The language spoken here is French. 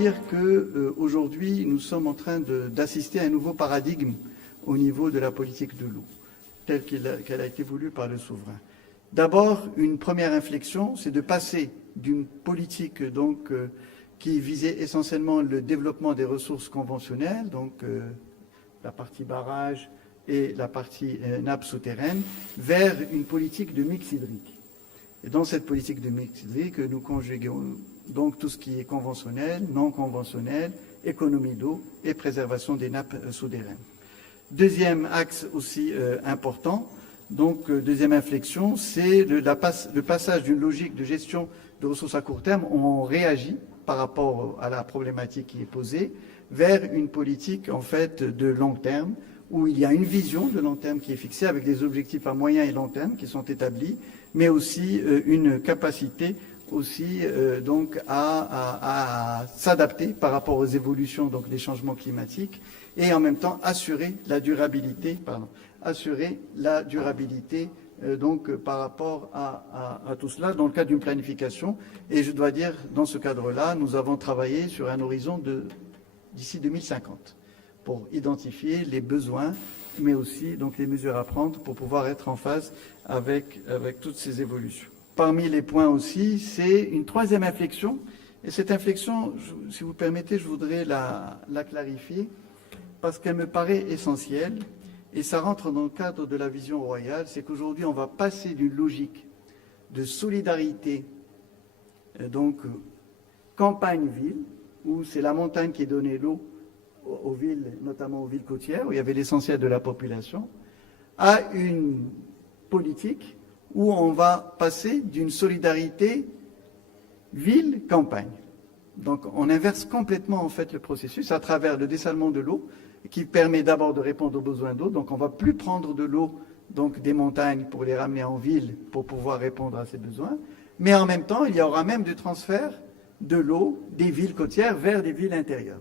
dire que aujourd'hui, nous sommes en train d'assister à un nouveau paradigme au niveau de la politique de l'eau, telle qu'elle a été voulue par le souverain. D'abord, une première inflexion, c'est de passer d'une politique donc qui visait essentiellement le développement des ressources conventionnelles, donc la partie barrage et la partie nappe souterraine, vers une politique de mix hydrique. Et dans cette politique de mix hydrique, nous conjuguons donc tout ce qui est conventionnel, non conventionnel, économie d'eau et préservation des nappes souterraines. Deuxième axe aussi important, donc deuxième inflexion, c'est le passage d'une logique de gestion de ressources à court terme où on réagit par rapport à la problématique qui est posée, vers une politique en fait de long terme, où il y a une vision de long terme qui est fixée avec des objectifs à moyen et long terme qui sont établis, mais aussi une capacité aussi donc à s'adapter par rapport aux évolutions donc des changements climatiques et en même temps assurer la durabilité, donc par rapport à tout cela dans le cadre d'une planification. Et je dois dire, dans ce cadre-là, nous avons travaillé sur un horizon d'ici 2050 pour identifier les besoins, mais aussi donc les mesures à prendre pour pouvoir être en phase avec toutes ces évolutions. Parmi les points aussi, c'est une troisième inflexion. Et cette inflexion, si vous permettez, je voudrais la clarifier parce qu'elle me paraît essentielle. Et ça rentre dans le cadre de la vision royale, c'est qu'aujourd'hui on va passer d'une logique de solidarité, donc campagne-ville, où c'est la montagne qui donnait l'eau aux villes, notamment aux villes côtières, où il y avait l'essentiel de la population, à une politique où on va passer d'une solidarité ville-campagne. Donc on inverse complètement en fait le processus à travers le dessalement de l'eau, qui permet d'abord de répondre aux besoins d'eau. Donc on ne va plus prendre de l'eau donc des montagnes pour les ramener en ville pour pouvoir répondre à ces besoins. Mais en même temps, il y aura même du transfert de l'eau des villes côtières vers des villes intérieures.